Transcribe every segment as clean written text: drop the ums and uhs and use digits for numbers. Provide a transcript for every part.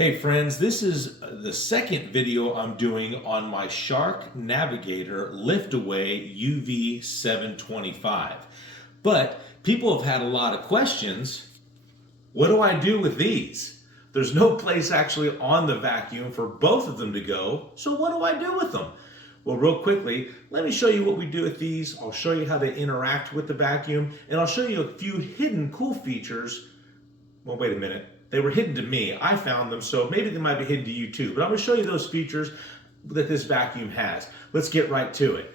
Hey friends, this is the second video I'm doing on my Shark Navigator lift-away UV725. But people have had a lot of questions. What do I do with these? There's no place actually on the vacuum for both of them to go, so what do I do with them? Well, real quickly, let me show you what we do with these. I'll show you how they interact with the vacuum, and I'll show you a few hidden cool features. Well, wait a minute. They were hidden to me. I found them, so maybe they might be hidden to you too. But I'm going to show you those features that this vacuum has. Let's get right to it.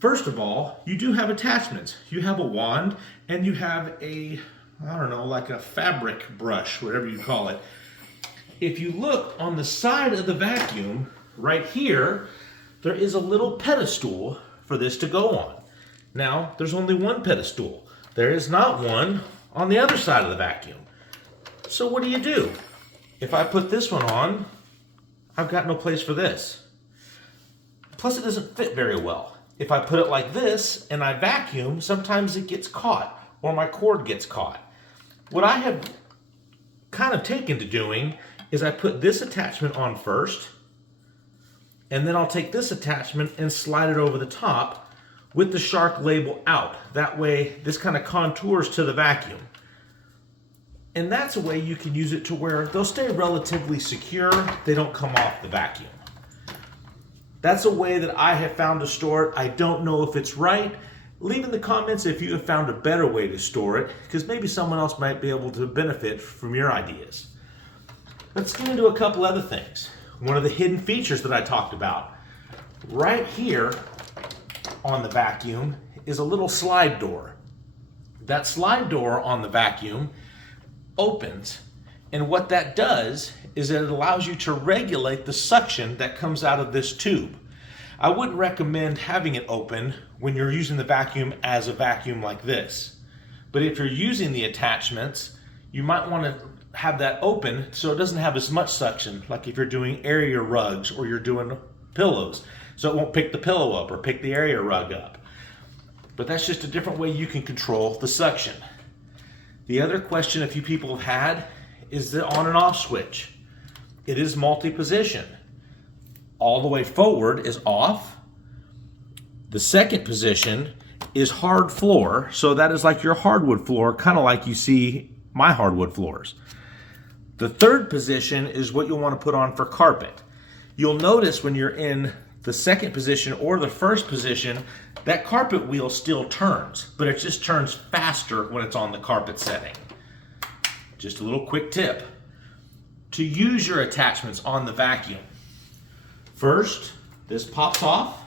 First of all, you do have attachments. You have a wand, and you have a, I don't know, like a fabric brush, whatever you call it. If you look on the side of the vacuum, right here, there is a little pedestal for this to go on. Now, there's only one pedestal. There is not one on the other side of the vacuum. So what do? If I put this one on, I've got no place for this. Plus it doesn't fit very well. If I put it like this and I vacuum, sometimes it gets caught or my cord gets caught. What I have kind of taken to doing is I put this attachment on first, and then I'll take this attachment and slide it over the top with the Shark label out. That way this kind of contours to the vacuum. And that's a way you can use it to where they'll stay relatively secure. They don't come off the vacuum. That's a way that I have found to store it. I don't know if it's right. Leave in the comments if you have found a better way to store it, because maybe someone else might be able to benefit from your ideas. Let's get into a couple other things. One of the hidden features that I talked about. Right here on the vacuum is a little slide door. That slide door on the vacuum opens, and what that does is that it allows you to regulate the suction that comes out of this tube. I wouldn't recommend having it open when you're using the vacuum as a vacuum like this, but if you're using the attachments, you might want to have that open so it doesn't have as much suction, like if you're doing area rugs or you're doing pillows, so it won't pick the pillow up or pick the area rug up. But that's just a different way you can control the suction. The other question a few people have had is the on and off switch. It is multi-position. All the way forward is off. The second position is hard floor, so that is like your hardwood floor, kind of like you see my hardwood floors. The third position is what you'll want to put on for carpet. You'll notice when you're in the second position or the first position, that carpet wheel still turns, but it just turns faster when it's on the carpet setting. Just a little quick tip. To use your attachments on the vacuum, first, this pops off.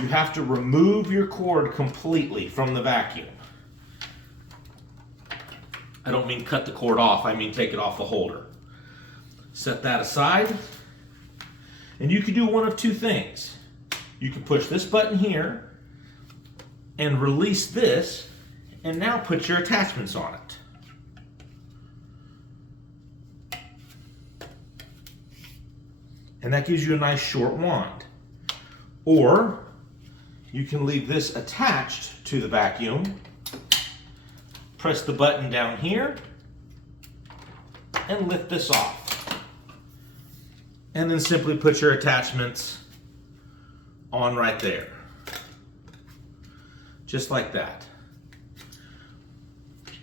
You have to remove your cord completely from the vacuum. I don't mean cut the cord off, I mean take it off the holder. Set that aside. And you can do one of two things. You can push this button here and release this, and now put your attachments on it. And that gives you a nice short wand. Or you can leave this attached to the vacuum, press the button down here, and lift this off. And then simply put your attachments on right there. Just like that.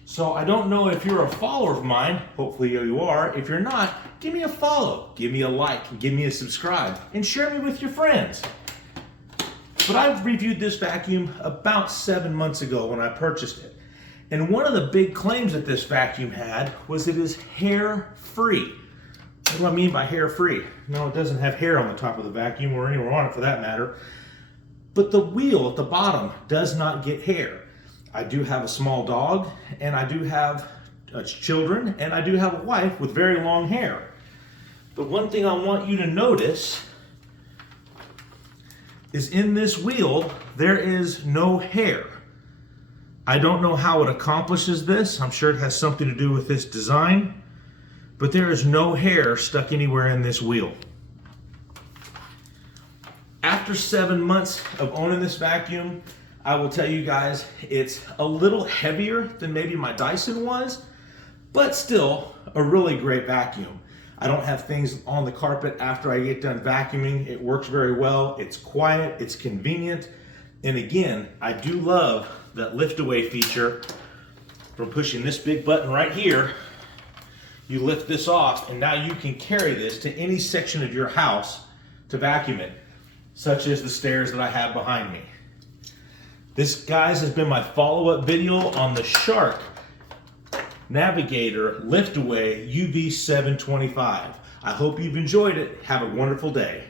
So I don't know if you're a follower of mine, hopefully you are. If you're not, give me a follow, give me a like, give me a subscribe, and share me with your friends. But I've reviewed this vacuum about 7 months ago when I purchased it. And one of the big claims that this vacuum had was it is hair-free. What do I mean by hair-free? No, it doesn't have hair on the top of the vacuum or anywhere on it for that matter. But the wheel at the bottom does not get hair. I do have a small dog, and I do have children, and I do have a wife with very long hair. But one thing I want you to notice is in this wheel, there is no hair. I don't know how it accomplishes this. I'm sure it has something to do with this design. But there is no hair stuck anywhere in this wheel. After 7 months of owning this vacuum, I will tell you guys it's a little heavier than maybe my Dyson was, but still a really great vacuum. I don't have things on the carpet after I get done vacuuming. It works very well. It's quiet, it's convenient. And again, I do love that lift away feature from pushing this big button right here. You lift this off and now you can carry this to any section of your house to vacuum it, such as the stairs that I have behind me. This, guys, has been my follow-up video on the Shark Navigator Lift Away UV725. I hope you've enjoyed it. Have a wonderful day.